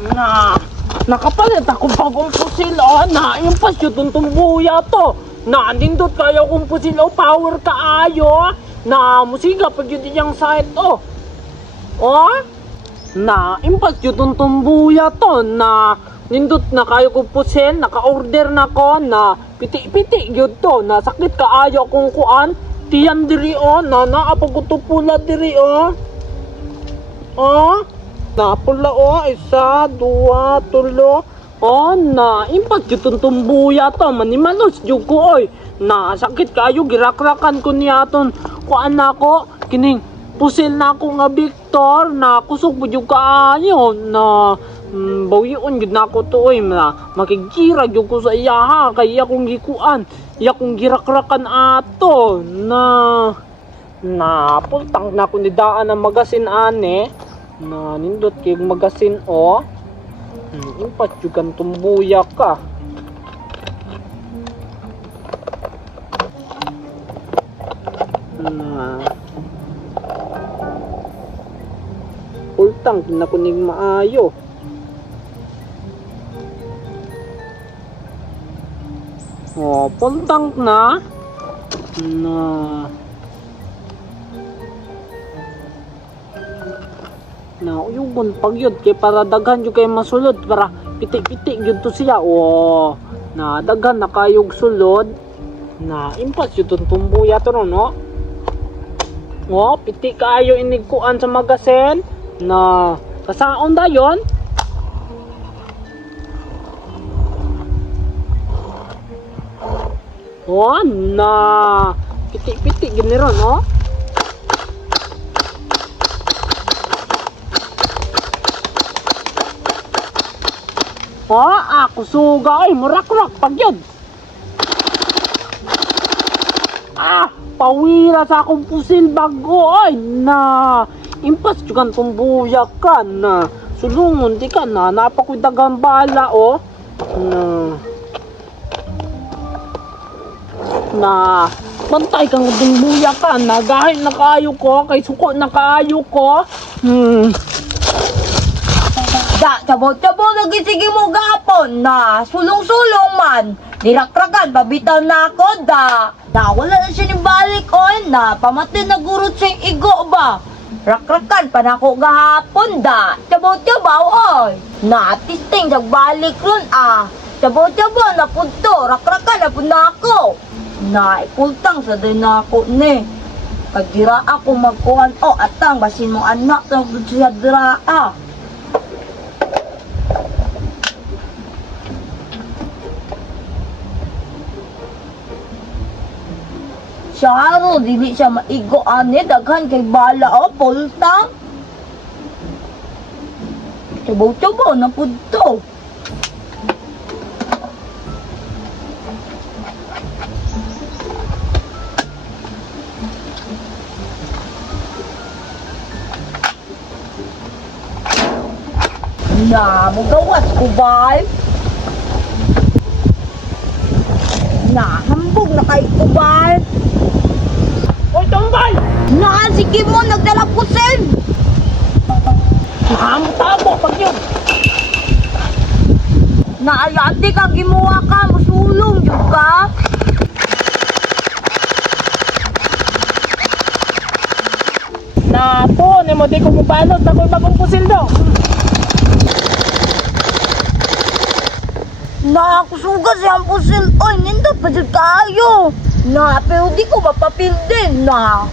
Na, nakapalit ako bagong pusil, na, yung pasyo tumbuya to. Na, nindot kayo kong pusil, power kaayo, na, musiga pag yun yung site, na, impas yun tumbuya to, na, nindot na kayo kong pusil, naka-order na ko, na, piti-piti yun to, na, sakit kaayo kung kuan, tiyan diri, na, naapagutupula diri, napula isa, dua, tulo. Na impas yun tumbuya to, manimalos yun ko na sakit kayo, girakrakan ko niya ton. Kuan na ko, kining pusil na ko nga Victor, na kusog mo yung kaayo, na bawion yun na ko to na makigira yun ko sa iya ha, kaya akong gikuan, iya akong girakrakan ato, na pultang na ko nidaan ang magasin ane, na nindot kayong magasin impas yung tumbuya ka. Na pultang na kuning maayo. Pultang na yung pag yun kay para daghan yung kay masulod para piti-piti yun to siya na daghan na kayong sulod na impas yun tumbuya to no piti kayo inigkuan sa magasin na kasaon da yun na piti-piti gini ron ako suga murak-rak pag yun. Pawira sa akong pusil bago na impas yung tumbuya ka na sulungon di ka na napakudagang bala na bantay kang tumbuya ka na gahit na kayo ko kay suko na kayo ko Tabo lagi sige mo gapon na sulong-sulong man. Dirakrakan, babitaw na ako wala na siya ni balik na pamatin na gurot sa igo ba. Rakrakan pa na ako gahapon Tabo na tisting sa balik ron Tabo na punto, rakrakan na po na ako. Na ipultang sa din na ako ni. Kagira ako magkuhan atang basin mo anak na siya dira Siyaro, dili siya maigo daghan kay bala pultang. Tabaw-tabaw na pud to. Na, mugawas ko ba? Na, hambog na kay ko ba? Tambay! Na, sige mo, nagdala pusin! Tabo pag yun! Naayati ka, gimuha ka, musulong yun ka! Na to, ni mo di ko mubalot, ako'y bagong pusil daw! Na, kusuga siyang pusil, nindot pa dyan tayo! Na, pero di ko mapapil din na.